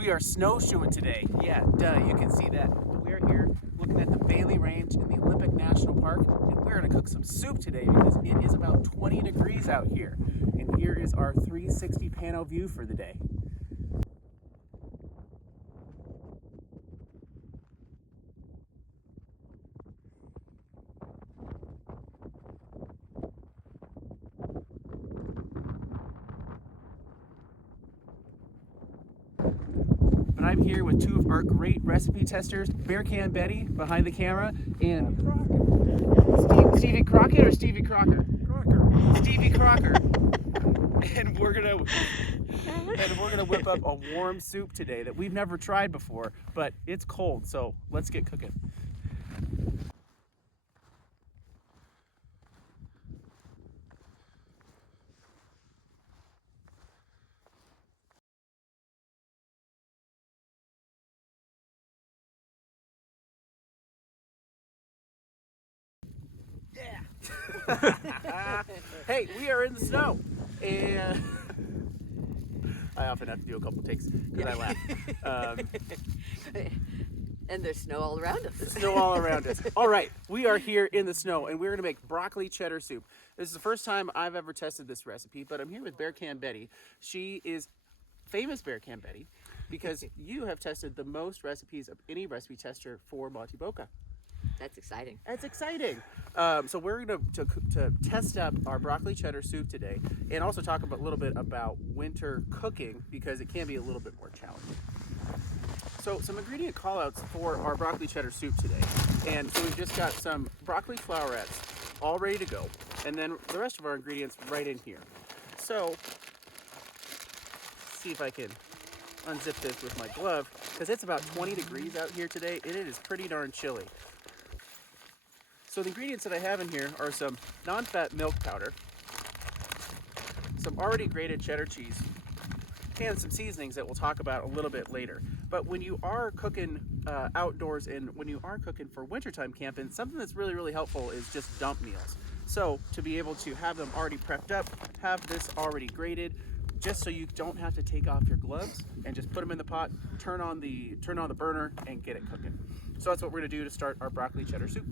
We are snowshoeing today. Yeah, duh, you can see that. But we are here looking at the Bailey Range in the Olympic National Park, and we're going to cook some soup today because it is about 20 degrees out here. And here is our 360 panel view for the day. But I'm here with two of our great recipe testers, Bear Can Betty behind the camera, and Stevie Crockett or Stevie Crocker? Crocker. Stevie Crocker. And we're gonna whip up a warm soup today that we've never tried before, but it's cold, so let's get cooking. Yeah. Hey, we are in the snow, and I often have to do a couple takes because I laugh. And there's snow all around us. There's snow all around us. All right, we are here in the snow, and we're gonna make broccoli cheddar soup. This is the first time I've ever tested this recipe, but I'm here with Bear Can Betty. She is famous Bear Can Betty because you have tested the most recipes of any recipe tester for Monty Boca. That's exciting. That's exciting. So we're going to test up our broccoli cheddar soup today, and also talk a little bit about winter cooking because it can be a little bit more challenging. So some ingredient callouts for our broccoli cheddar soup today. And so we've just got some broccoli flowerets all ready to go, and then the rest of our ingredients right in here. So let's see if I can unzip this with my glove because it's about 20 degrees out here today, and it is pretty darn chilly. So the ingredients that I have in here are some non-fat milk powder, some already grated cheddar cheese, and some seasonings that we'll talk about a little bit later. But when you are cooking outdoors and when you are cooking for wintertime camping, something that's really, really helpful is just dump meals. So to be able to have them already prepped up, have this already grated, just so you don't have to take off your gloves and just put them in the pot, turn on the burner, and get it cooking. So that's what we're gonna do to start our broccoli cheddar soup.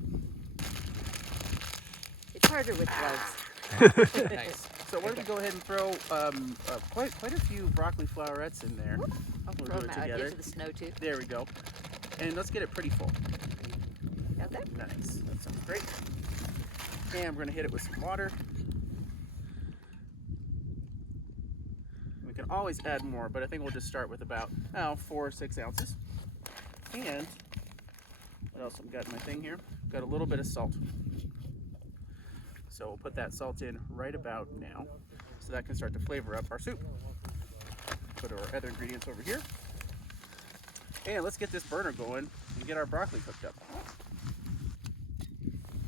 It's harder with gloves. Nice. So we're going to go ahead and throw quite a few broccoli flowerets in there. We'll Throw do them it out together. into the snow too. There we go. And let's get it pretty full. Okay. Nice. That sounds great. And we're going to hit it with some water. We can always add more, but I think we'll just start with about 4 or 6 ounces. And what else I've got in my thing here? Got a little bit of salt. So we'll put that salt in right about now so that can start to flavor up our soup. Put our other ingredients over here. And let's get this burner going and get our broccoli cooked up.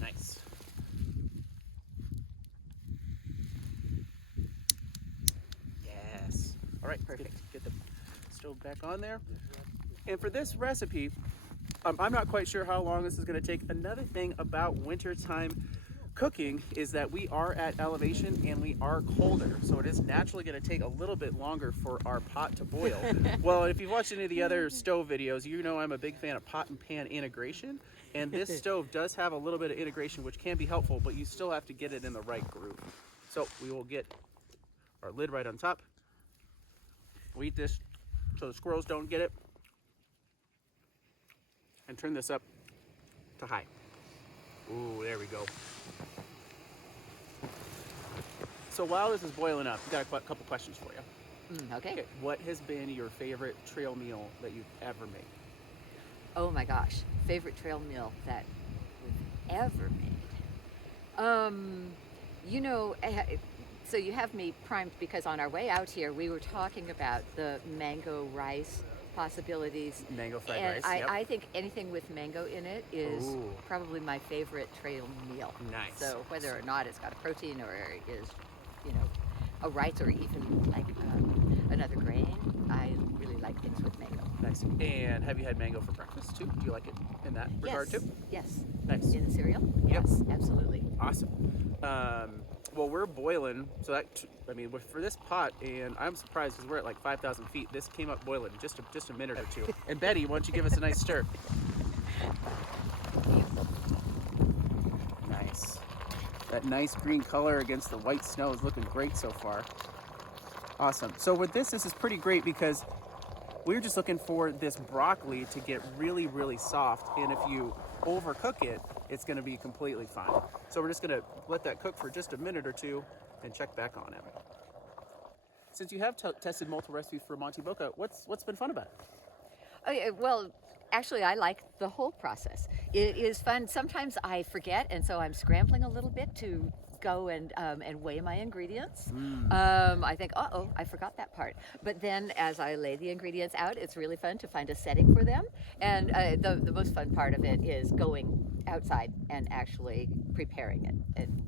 Nice. Yes. All right, perfect. Get the stove back on there. And for this recipe, I'm not quite sure how long this is going to take. Another thing about wintertime cooking is that we are at elevation and we are colder, so it is naturally going to take a little bit longer for our pot to boil. Well, if you've watched any of the other stove videos, you know I'm a big fan of pot and pan integration, and this stove does have a little bit of integration which can be helpful, but you still have to get it in the right groove. So we will get our lid right on top. We'll eat this so the squirrels don't get it, and turn this up to high. Ooh, there we go. So while this is boiling up, I've got a couple questions for you. Okay. What has been your favorite trail meal that you've ever made? Oh my gosh. Favorite trail meal that we've ever made. You know, so you have me primed because on our way out here, we were talking about the mango rice possibilities. Mango fried and rice. I think anything with mango in it is Ooh. probably my favorite trail meal. Nice. So whether or not it's got a protein or is, you know, a rice or even like another grain, I really like things with mango. Nice. And have you had mango for breakfast too? Do you like it in that regard too? Yes. Nice. In the cereal? Yep. Yes, absolutely. Awesome. Well, we're boiling, so that, I mean, for this pot, and I'm surprised because we're at like 5,000 feet. This came up boiling in just a minute or two. And Betty, why don't you give us a nice stir? Nice. That nice green color against the white snow is looking great so far. Awesome. So with this is pretty great because we're just looking for this broccoli to get really, really soft. And if you overcook it, it's going to be completely fine. So we're just going to let that cook for just a minute or two and check back on it. Since you have tested multiple recipes for Monty Boca, what's been fun about it? Okay, well, actually, I like the whole process. It is fun. Sometimes I forget, and so I'm scrambling a little bit to go and weigh my ingredients. I think, uh-oh, I forgot that part. But then as I lay the ingredients out, it's really fun to find a setting for them. And the most fun part of it is going outside and actually preparing it and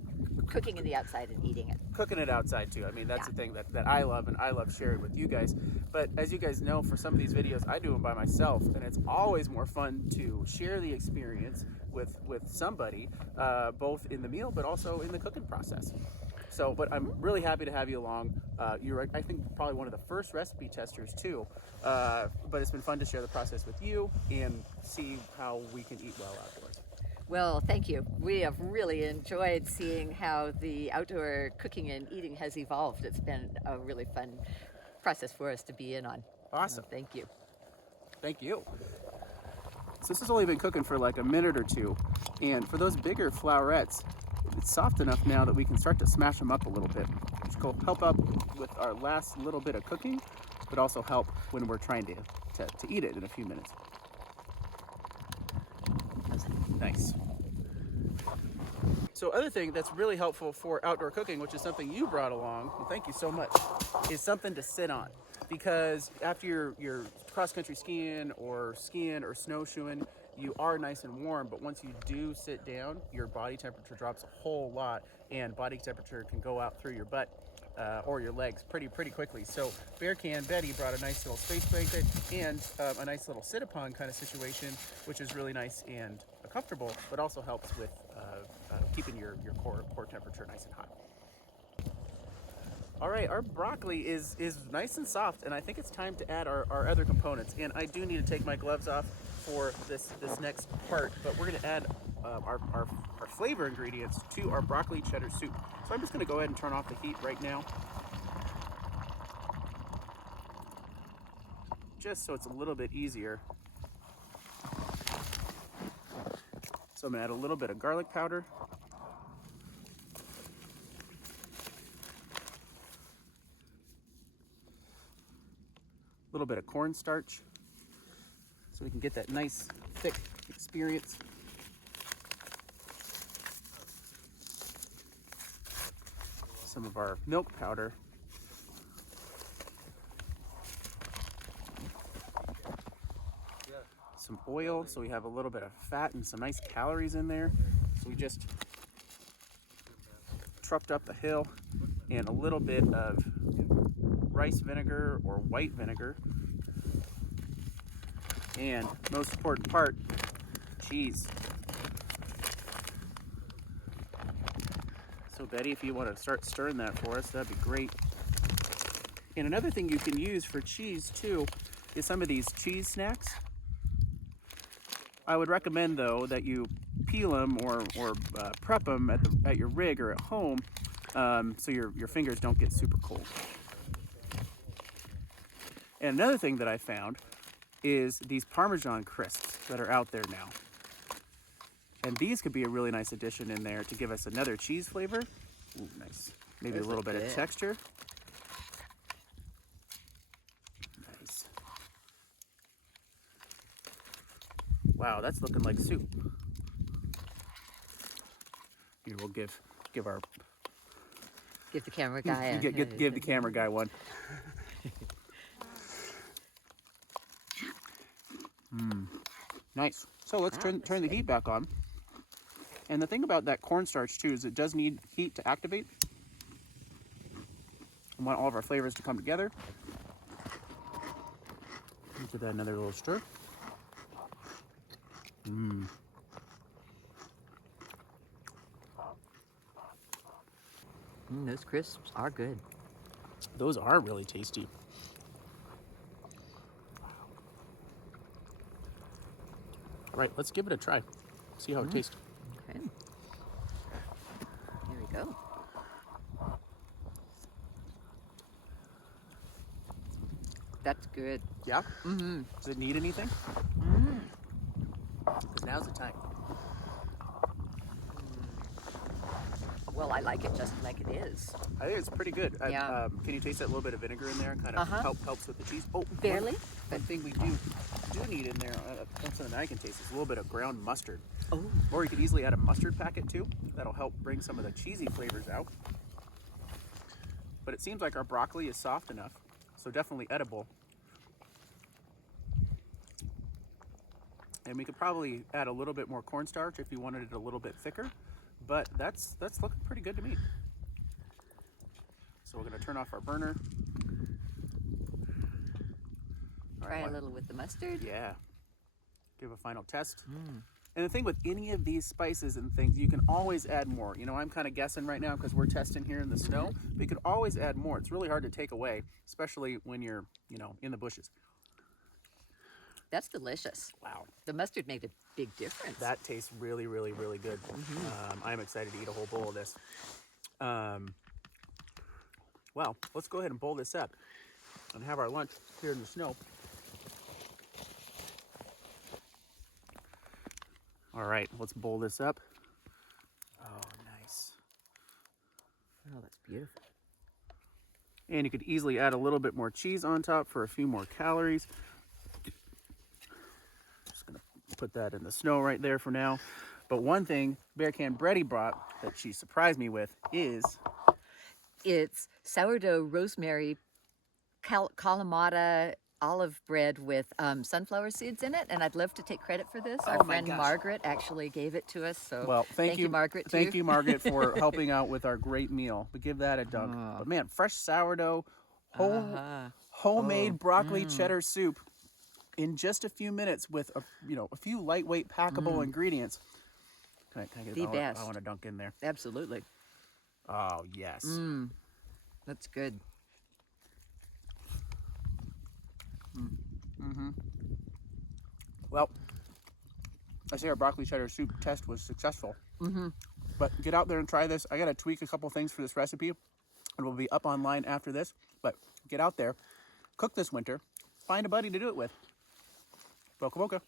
cooking in the outside and eating it. Cooking it outside too. I mean, that's the thing that I love, and I love sharing with you guys. But as you guys know, for some of these videos, I do them by myself, and it's always more fun to share the experience with somebody, both in the meal, but also in the cooking process. So, but I'm really happy to have you along. You're, I think, probably one of the first recipe testers too. But it's been fun to share the process with you and see how we can eat well outdoors. Well, thank you. We have really enjoyed seeing how the outdoor cooking and eating has evolved. It's been a really fun process for us to be in on. Awesome. Thank you. Thank you. So this has only been cooking for like a minute or two. And for those bigger flowerets, it's soft enough now that we can start to smash them up a little bit, which will help up with our last little bit of cooking, but also help when we're trying to eat it in a few minutes. Nice. So other thing that's really helpful for outdoor cooking, which is something you brought along, and thank you so much, is something to sit on. Because after your cross-country skiing or snowshoeing, you are nice and warm, but once you do sit down, your body temperature drops a whole lot, and body temperature can go out through your butt or your legs pretty quickly. So Betty brought a nice little space blanket and a nice little sit-upon kind of situation, which is really nice and comfortable, but also helps with keeping your core temperature nice and hot. All right, our broccoli is nice and soft, and I think it's time to add our other components. And I do need to take my gloves off for this next part, but we're gonna add our flavor ingredients to our broccoli cheddar soup. So I'm just gonna go ahead and turn off the heat right now, just so it's a little bit easier. So I'm gonna add a little bit of garlic powder. A little bit of cornstarch so we can get that nice thick experience. Some of our milk powder. Some oil, so we have a little bit of fat and some nice calories in there. So we just trucked up the hill, and a little bit of rice vinegar or white vinegar, and most important part, cheese. So Betty, if you want to start stirring that for us, that'd be great. And another thing you can use for cheese too is some of these cheese snacks. I would recommend though that you peel them or prep them at your rig or at home, so your fingers don't get super cold. And another thing that I found is these Parmesan Crisps that are out there now. And these could be a really nice addition in there to give us another cheese flavor. Ooh, nice. Maybe a little bit of texture. Nice. Wow, that's looking like soup. Here, we'll give our... Give the camera guy give the camera guy one. Nice. So let's turn the heat back on. And the thing about that cornstarch too is it does need heat to activate. We want all of our flavors to come together. Give that another little stir. Those crisps are good. Those are really tasty. All right, let's give it a try. See how it tastes. Okay. Here we go. That's good. Yeah? Mm-hmm. Does it need anything? Because now's the time. Well, I like it just like it is. I think it's pretty good. Yeah. Can you taste that little bit of vinegar in there? Kind of helps with the cheese. Oh, Barely. One thing we do need in there, something I can taste, is a little bit of ground mustard. Oh. Or you could easily add a mustard packet too. That'll help bring some of the cheesy flavors out. But it seems like our broccoli is soft enough, so definitely edible. And we could probably add a little bit more cornstarch if you wanted it a little bit thicker, but that's looking pretty good to me. So we're gonna turn off our burner. Try a little with the mustard. Yeah. Give a final test. And the thing with any of these spices and things, you can always add more. You know, I'm kind of guessing right now because we're testing here in the snow, but you could always add more. It's really hard to take away, especially when you're, you know, in the bushes. That's delicious. Wow. The mustard made a big difference. That tastes really, really, really good. I'm excited to eat a whole bowl of this. Well, let's go ahead and bowl this up and have our lunch here in the snow. All right, let's bowl this up. Oh, nice. Oh, that's beautiful. And you could easily add a little bit more cheese on top for a few more calories. Just gonna put that in the snow right there for now. But one thing Bear Can Bready brought that she surprised me with is... It's sourdough rosemary Kalamata olive bread with sunflower seeds in it, and I'd love to take credit for this. Our friend Margaret actually gave it to us, so well, thank you, Margaret. Thank you, Margaret, for helping out with our great meal. We give that a dunk. But man, fresh sourdough, homemade broccoli cheddar soup in just a few minutes with a few lightweight packable ingredients. Can I get the best? I want to dunk in there. Absolutely. Oh yes. That's good. Well, I say our broccoli cheddar soup test was successful. But get out there and try this. I got to tweak a couple things for this recipe, and we'll be up online after this. But get out there, cook this winter, find a buddy to do it with. Boca boca.